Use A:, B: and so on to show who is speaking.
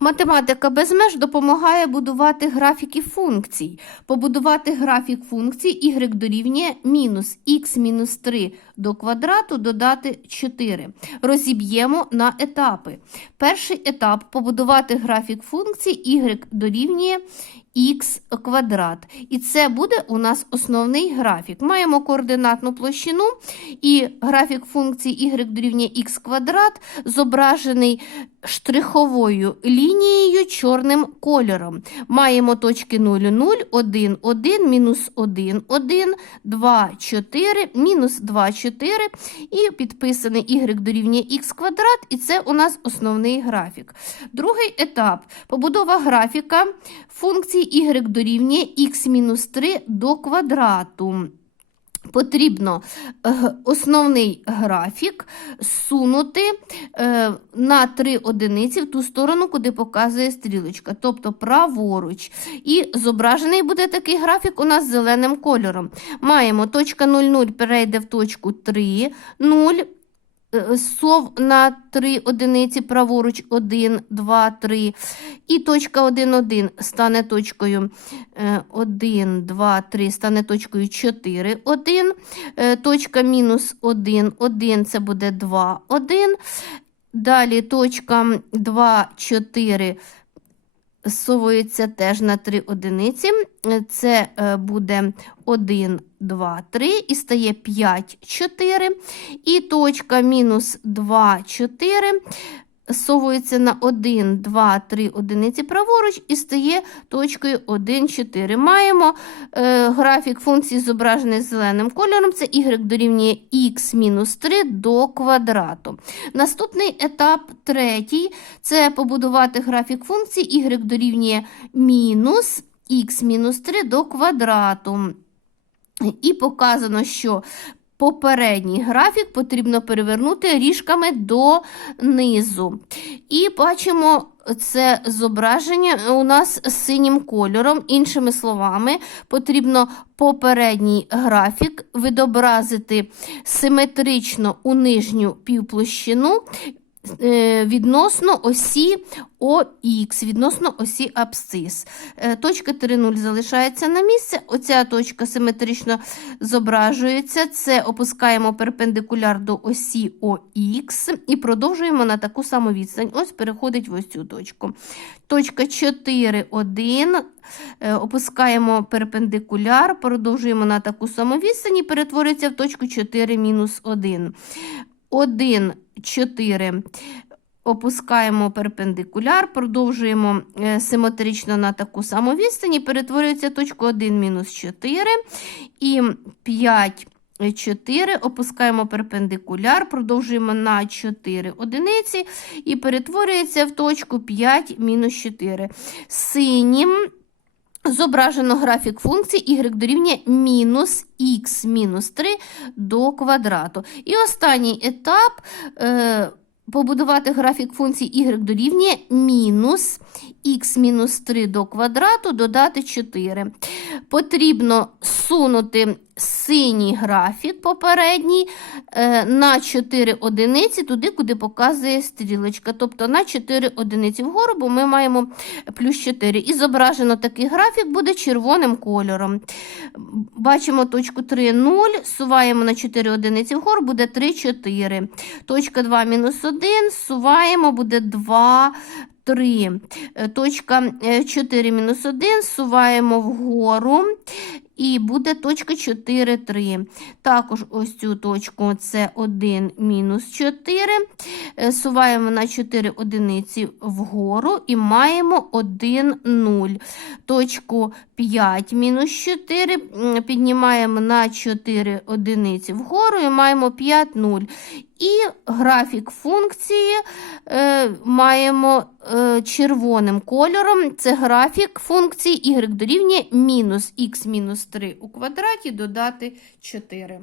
A: Математика без меж допомагає будувати графіки функцій. Побудувати графік функцій y дорівнює мінус х мінус 3 до квадрату додати 4. Розіб'ємо на етапи. Перший етап побудувати графік функцій y дорівнює х квадрат. І це буде у нас основний графік. Маємо координатну площину і графік функції y дорівнює х квадрат зображений штриховою лінією чорним кольором. Маємо точки 0, 0, 1, 1, мінус 1, 1, 2, 4, мінус 2, 4 і підписаний y дорівнює х квадрат, і це у нас основний графік. Другий етап – побудова графіка функції y дорівнює х мінус 3 до квадрату. Потрібно е, основний графік сунути е, на 3 одиниці в ту сторону, куди показує стрілочка, тобто праворуч. І зображений буде такий графік у нас зеленим кольором. Маємо точка 0,0 перейде в точку 3, 0, е, сов на 3 одиниці праворуч 1, 2, 3. І точка 1, 1 стане точкою е, 1, 2, 3, стане точкою 4, 1. Е, Точка мінус 1, 1 це буде 2, 1. Далі точка 2, 4 совується теж на 3 одиниці. Це е, буде 1, 2, 3 і стає 5, 4. І точка мінус 2, 4 совується на 1, 2, 3 одиниці праворуч і стає точкою 1, 4. Маємо е, графік функції зображений зеленим кольором. Це y дорівнює х мінус 3 до квадрату. Наступний етап, третій, це побудувати графік функції y дорівнює мінус х мінус 3 до квадрату. І показано, що попередній графік потрібно перевернути ріжками донизу. І бачимо це зображення у нас синім кольором. Іншими словами, потрібно попередній графік відобразити симетрично у нижню півплощину відносно осі ОХ, відносно осі абсцис. Е, Точка 3,0 залишається на місці. Оця точка симетрично зображується. Це опускаємо перпендикуляр до осі ОХ і продовжуємо на таку саму відстань. Ось переходить в ось цю точку. Точка 4,1. Е, Опускаємо перпендикуляр, продовжуємо на таку саму відстань і перетворюється в точку 4 мінус 1. 1, 4. Опускаємо перпендикуляр, продовжуємо е, симетрично на таку саму відстань і перетворюється точку 1 мінус 4. І 5, 4. Опускаємо перпендикуляр, продовжуємо на 4 одиниці і перетворюється в точку 5 мінус 4. Синім Зображено графік функції y дорівнює мінус х мінус 3 до квадрату. І останній етап е, побудувати графік функції y дорівнює мінус х мінус 3 до квадрату додати 4. Потрібно сунути синій графік попередній е, на 4 одиниці туди, куди показує стрілочка. Тобто на 4 одиниці вгору, бо ми маємо плюс 4. І зображено такий графік буде червоним кольором. Бачимо точку 3, 0, суваємо на 4 одиниці вгору, буде 3, 4. Точка 2, мінус 1, суваємо, буде 2, 3. Е, Точка 4 мінус 1 суваємо вгору. І буде точка 4, 3. Також ось цю точку це 1 мінус 4. Е, Суваємо на 4 одиниці вгору і маємо 1, 0. Точку 5 мінус 4 піднімаємо на 4 одиниці вгору і маємо 5, 0. І графік функції е, маємо е, червоним кольором. Це графік функції y дорівнює мінус х мінус 3 у квадраті додати 4.